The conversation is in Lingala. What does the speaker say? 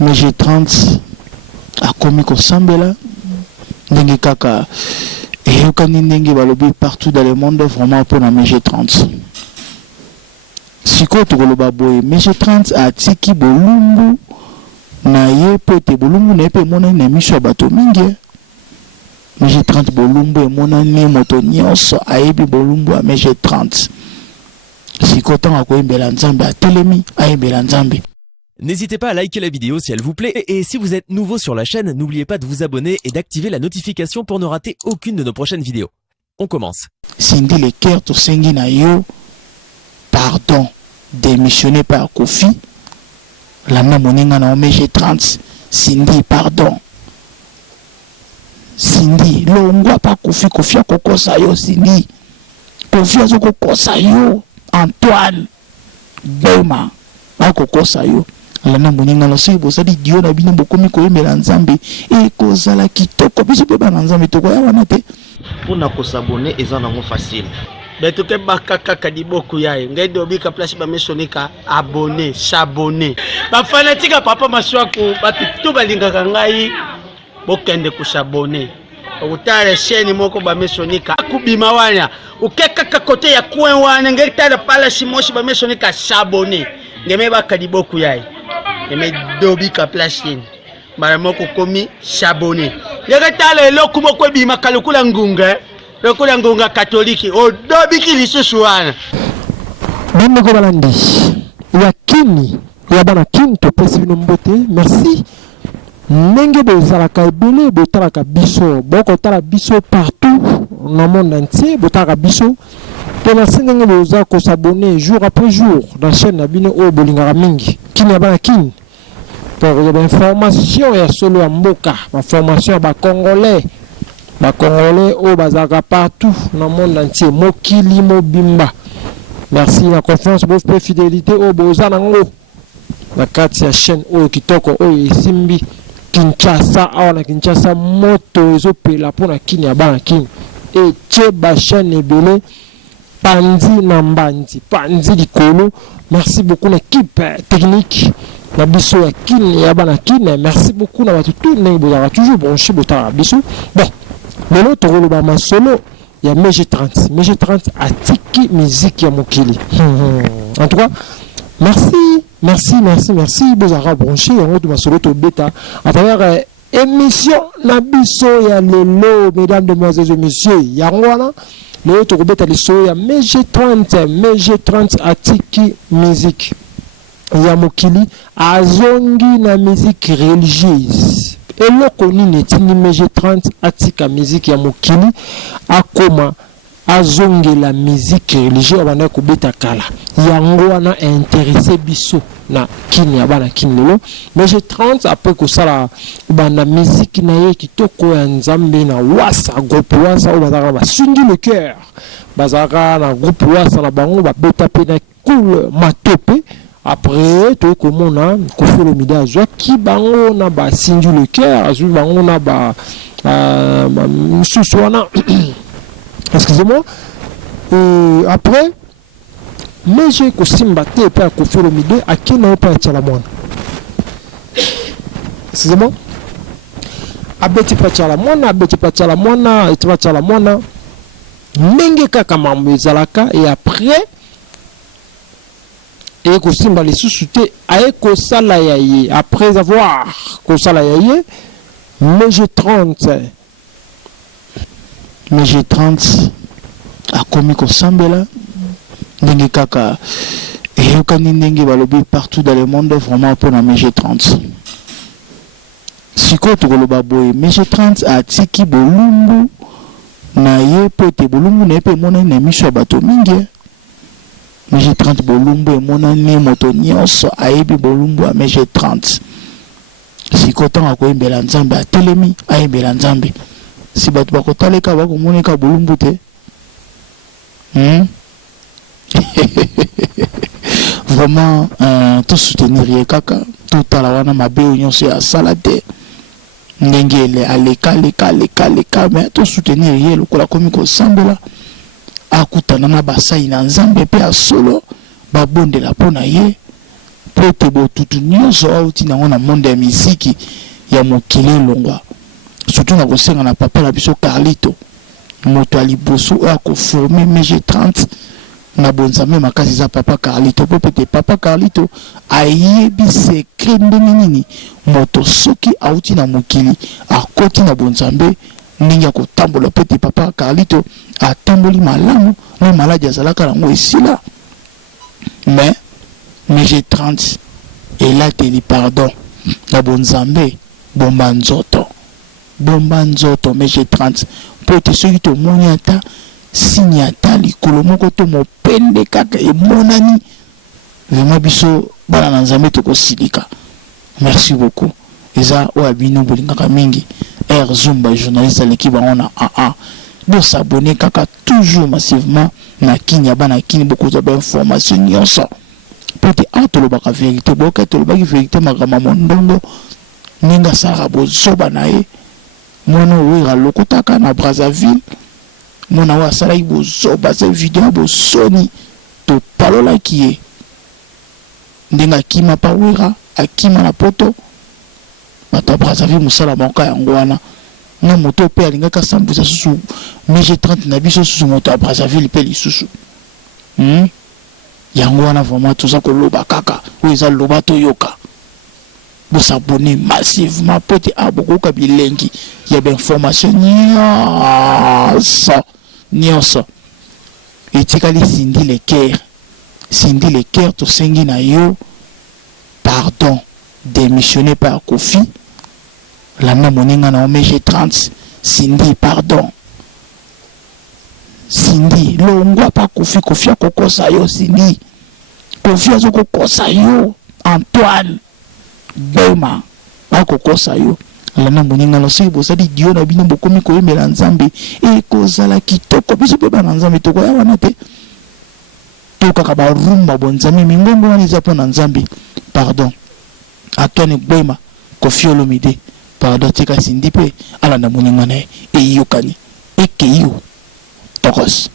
mais j'ai 30 a commis ko sambela ndenge kaka et yokani ndenge balobi partout dans le monde vraiment pour na MG 30 siko to koloba boye MG 30 a tiki bolumbu na ye pote bolumbu na pe mona na miso bato mingi MG 30 bolumbu e mona ni moto nyonso ayebi bolumbu a MG 30 siko tanga ko imbela nzambe a telemi a imbela nzambe. N'hésitez pas à liker la vidéo si elle vous plaît et si vous êtes nouveau sur la chaîne, n'oubliez pas de vous abonner et d'activer la notification pour ne rater aucune de nos prochaines vidéos. On commence. Cindy le cœur to sengi na yo pardon démissionné par Kofi lana moninga na MG 30 Cindy pardon Cindy longwa pa Kofi Kofi akokosa yo Cindy Kofi akokosa yo Antoine Bema akokosa yo lana moninga lo sebo sadi dio na bino bokomi ko yemela nzambe e kozala kitoko biso pe bana nzambe toko ya wana te pona ko s'abonner eza nango facile beto ke bakaka kadiboku yae ngede obika place ba mesonika abonner s'abonner ba fanatique papa maswako batu to balingaka ngai bokende ku s'abonner okutale chaîne moko ba mesonika kubima wana ukeka kote ya kwen wana ngede tala pala simoshi ba mesonika s'abonner ngeme bakadiboku yae mais dobika place mara moko komi s'abonner yaka tala eloko moko bima kalukula ngunga katoliki o dobiki lisusu wana bande ko balandi yakini ya bana kinto pesi bino mbote merci ndenge bozalaka ebele botalaka biso bokotala biso partout dans le monde entier botalaka biso to na sengenge boza ko s'abonner jour après jour dans chaîne na bino o bolingaka mingi kini ya bana kini pour y information ya solo ya mboka ma formation ba congolais au bazaka partout dans le monde entier mokili mobimba merci la confiance votre fidélité au bozana ngo la kati ya chaîne o kitoko o isimbi Kinshasa awana Kinshasa moto ezopela pona kini ya bana kini e cheba chaîne ebele pandi na mbandi pandi likolo merci beaucoup l'équipe technique na biso ya kini ya bana kini merci beaucoup na batu tout ndenge bozaka toujours branché botala biso bon lelo tokoloba masolo ya MG 30 MG 30 atiki musique ya mokili en tout cas merci bozaka branché yango to masolo to beta à travers émission na biso ya lelo mesdames demoiselles et messieurs yango wana lelo tokobeta liso ya MG 30 atiki musique ya mokili azongi na musique religieuse eloko nini etindi MG 30 atika musique ya mokili akoma azongi la musique religieuse abana kobeta kala yango wana intéressé biso na kini ya bana kini lelo MG 30 après kosala bana musique na ye kitoko ya nzambe na wasa groupe wasa o bazaka basungi le cœur bazaka na groupe wasa na bango babeta pe na cool matope. Après, tout comme on a fait le mida, qui bango na ba sindu le cœur, azul bango na ba sousouana. Excusez-moi. Après, mais j'ai costume batté et puis à fait le mida, à qui n'a pas été la moine. Excusez-moi. Abeti pas la moine, abeti pas la moine, et tu vas la moine. Menge kaka mambo zalaka et après. Et que simba les sous-soutés aye ko sala yaye après avoir ko sala yaye MG 30 a commis ko sambela ndenge kaka et yokani ndenge balobi partout dans le monde vraiment pour na MG 30 siko to koloba boye MG 30 a tiki bolumbu na ye pote bolumbu na pe mona na miso bato mingi MG 30 bolumbu e mona ni moto nyonso ayebi bolumbu a MG 30 siko tanga ko imbela nzambe a telemi a imbela nzambe si bato bakotaleka bakomoneka bolumbu te vraiment tout soutenir ye kaka tout tala wana mabe nyonso ya sala te ndenge aleka mais tout soutenir ye lokola komi ko sambela akutana na basai na nzambe pe a solo babondela pona ye po te botutu nyonso auti nango na monde ya miziki ya mokili elongwa surtout na kosenga na papa na biso Carlito moto ali boso oyo akoforme MG30 na bonzambe makasi za papa Carlito po pete papa Carlito ayebi secret ndenge nini moto soki auti na mokili akoti na bonzambe ndenge akotambola pete papa Carlito atamboli malamu na maladi azalaka nango esila mais MG30 elateli pardon na bonzambe bomba nzoto MG30 po ete soki tomoni ata sini ata likolo moko to mopende kaka emonani vraiment biso bana na nzambe tokosilika. Merci beaucoup eza oyo abino bolingaka mingi R Zumba journaliste à l'équipe on a AA de s'abonner kaka toujours massivement na kinya bana kini beaucoup de information nyonso peut-être atolobaka vérité boka tolobaki vérité makama mondongo ninga sara bozoba nae mwana wera lokotaka na Brazzaville mwana wa sala bozoba cette vidéo bosoni to palola kiye ndinga kima pa wera akima na poto bata Brazzaville musala moka yango wana na moto pe alingaka sambuza susu MG30 na biso susu moto a Brazzaville pe lisusu yango wana vraiment tout ça ko loba kaka oza loba to yoka bo s'abonner massivement pote aboko ka bilengi ya ben information nyonso etikali Cindy le cœur to sengi na yo pardon démissionné par Kofi la même moninga na MG30 Cindy pardon Cindy longwa pa Kofi akokosa yo Cindy Kofi azokokosa yo Antoine Bema akokosa yo la même moninga na soki bosali dio na bino bokomi koyembela nzambe ekozala kitoko biso pe bana nzambe tokoya wana te tokaka barumba bonzambe mingongo wana eza mpo na nzambe pardon Antoine Bema Kofi Olomide pardon tika Cindy pe ala na moninga na eyokani ekeyo tokos